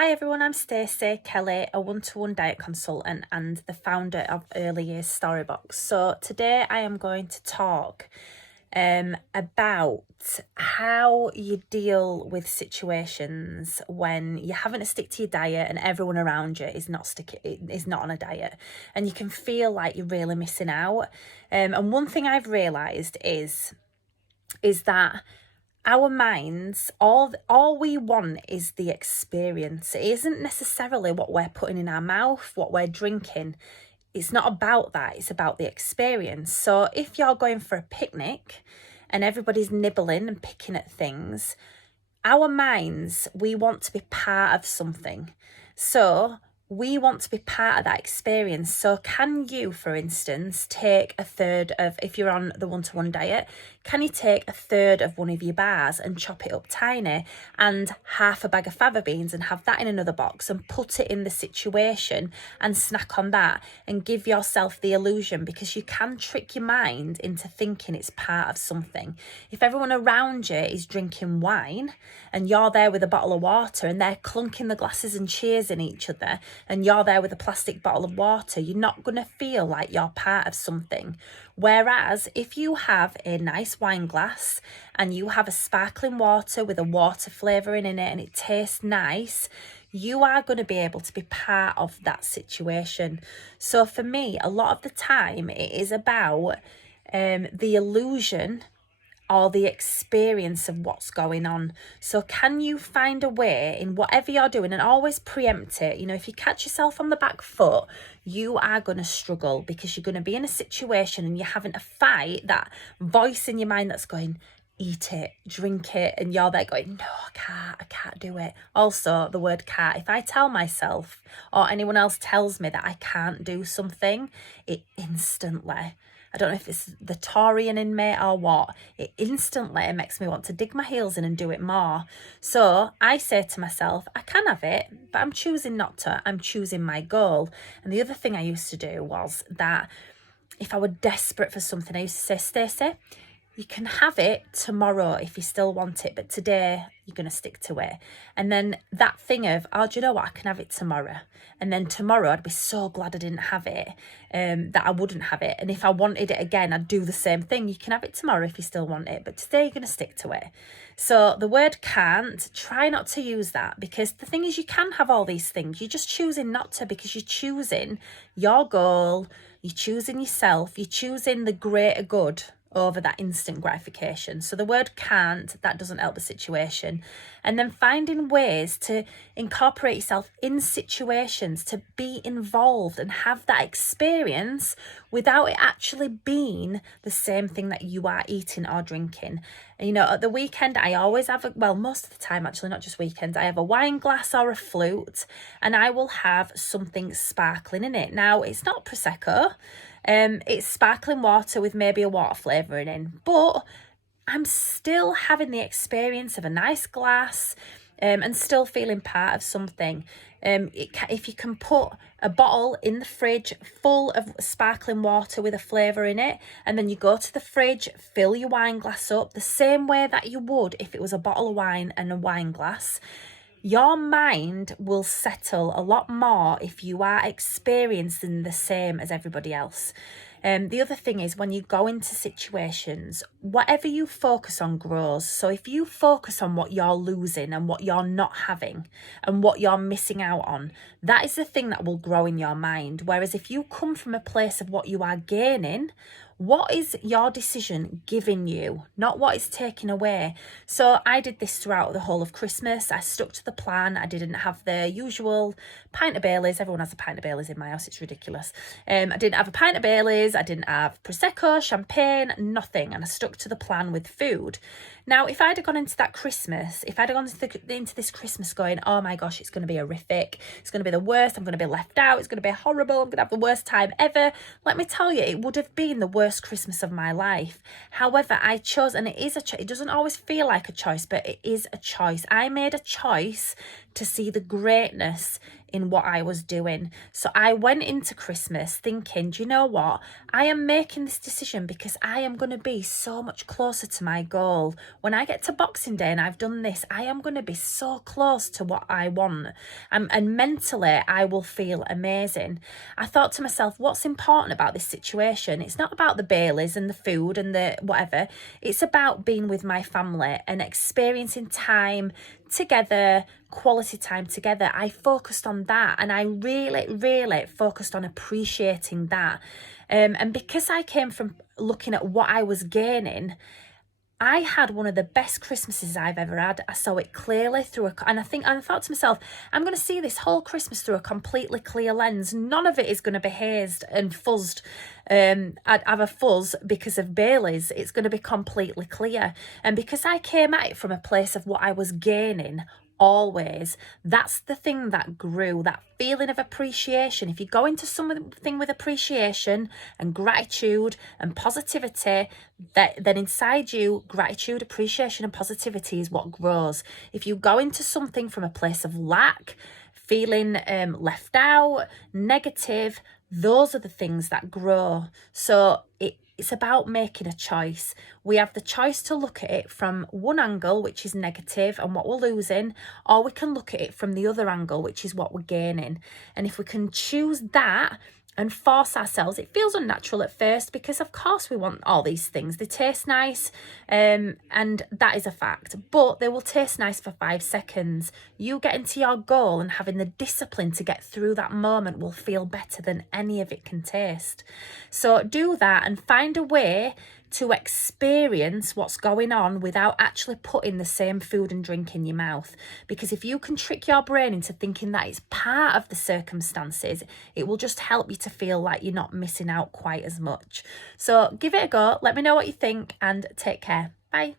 Hi everyone, I'm Stacey Kelly, a one-to-one diet consultant and the founder of Early Years Storybox. So today I am going to talk about how you deal with situations when you're having to stick to your diet and everyone around you is not on a diet, and you can feel like you're really missing out. And one thing I've realised is that our minds, all we want is the experience. It isn't necessarily what we're putting in our mouth, what we're drinking. It's not about that. It's about the experience. So if you're going for a picnic and everybody's nibbling and picking at things, our minds, we want to be part of something. So we want to be part of that experience. So can you, for instance, take a third of, if you're on the one-to-one diet, can you take a third of one of your bars and chop it up tiny, and half a bag of fava beans and have that in another box and put it in the situation and snack on that and give yourself the illusion, because you can trick your mind into thinking it's part of something. If everyone around you is drinking wine and you're there with a bottle of water and they're clunking the glasses and cheersing each other, and you're there with a plastic bottle of water, you're not going to feel like you're part of something. Whereas if you have a nice wine glass and you have a sparkling water with a water flavouring in it and it tastes nice, you are going to be able to be part of that situation. So for me, a lot of the time it is about the illusion or the experience of what's going on. So can you find a way in whatever you're doing, and always preempt it? You know, if you catch yourself on the back foot, you are going to struggle, because you're going to be in a situation and you're having to fight that voice in your mind that's going, eat it, drink it, and you're there going, no, I can't do it. Also, the word can't, if I tell myself or anyone else tells me that I can't do something, it instantly, I don't know if it's the Taurian in me or what, it instantly makes me want to dig my heels in and do it more. So I say to myself, I can have it, but I'm choosing not to. I'm choosing my goal. And the other thing I used to do was that if I were desperate for something, I used to say, Stacey, you can have it tomorrow if you still want it, but today you're going to stick to it. And then that thing of, oh, do you know what, I can have it tomorrow. And then tomorrow I'd be so glad I didn't have it, that I wouldn't have it. And if I wanted it again, I'd do the same thing. You can have it tomorrow if you still want it, but today you're going to stick to it. So the word can't, try not to use that, because the thing is, you can have all these things. You're just choosing not to, because you're choosing your goal, you're choosing yourself, you're choosing the greater good over that instant gratification. So the word can't, that doesn't help the situation. And then finding ways to incorporate yourself in situations, to be involved and have that experience without it actually being the same thing that you are eating or drinking. And, you know, at the weekend, I always have most of the time, actually, not just weekends, I have a wine glass or a flute, and I will have something sparkling in it. Now, it's not Prosecco. It's sparkling water with maybe a water flavouring in, but I'm still having the experience of a nice glass, and still feeling part of something. If you can put a bottle in the fridge full of sparkling water with a flavour in it, and then you go to the fridge, fill your wine glass up the same way that you would if it was a bottle of wine and a wine glass, your mind will settle a lot more if you are experiencing the same as everybody else. The other thing is, when you go into situations, whatever you focus on grows. So if you focus on what you're losing and what you're not having and what you're missing out on, that is the thing that will grow in your mind. Whereas if you come from a place of what you are gaining, what is your decision giving you, not what it's taking away? So I did this throughout the whole of Christmas. I stuck to the plan. I didn't have the usual pint of Baileys. Everyone has a pint of Baileys in my house. It's ridiculous. I didn't have a pint of Baileys. I didn't have Prosecco, champagne, nothing. And I stuck to the plan with food. Now, if I'd have gone into that Christmas, if I'd have gone into this Christmas going, oh my gosh, it's going to be horrific. It's going to be the worst. I'm going to be left out. It's going to be horrible. I'm going to have the worst time ever. Let me tell you, it would have been the worst Christmas of my life. However, I chose, and it is a choice. It doesn't always feel like a choice, but it is a choice. I made a choice to see the greatness in what I was doing. So I went into Christmas thinking, do you know what? I am making this decision because I am going to be so much closer to my goal. When I get to Boxing Day and I've done this, I am going to be so close to what I want. And mentally, I will feel amazing. I thought to myself, what's important about this situation? It's not about the Baileys and the food and the whatever. It's about being with my family and experiencing time together, quality time together. I focused on that, and I really focused on appreciating that. And because I came from looking at what I was gaining, I had one of the best Christmases I've ever had. I saw it clearly and I thought to myself, I'm going to see this whole Christmas through a completely clear lens. None of it is going to be hazed and fuzzed. I'd have a fuzz because of Baileys. It's going to be completely clear. And because I came at it from a place of what I was gaining, always, that's the thing that grew, that feeling of appreciation. If you go into something with appreciation and gratitude and positivity, then inside you, gratitude, appreciation and positivity is what grows. If you go into something from a place of lack, feeling left out, negative, those are the things that grow. So it's about making a choice. We have the choice to look at it from one angle, which is negative and what we're losing, or we can look at it from the other angle, which is what we're gaining. And if we can choose that and force ourselves, it feels unnatural at first because of course we want all these things. They taste nice, and that is a fact, but they will taste nice for 5 seconds. You getting to your goal and having the discipline to get through that moment will feel better than any of it can taste. So do that and find a way to experience what's going on without actually putting the same food and drink in your mouth. Because if you can trick your brain into thinking that it's part of the circumstances, it will just help you to feel like you're not missing out quite as much. So give it a go. Let me know what you think and take care. Bye.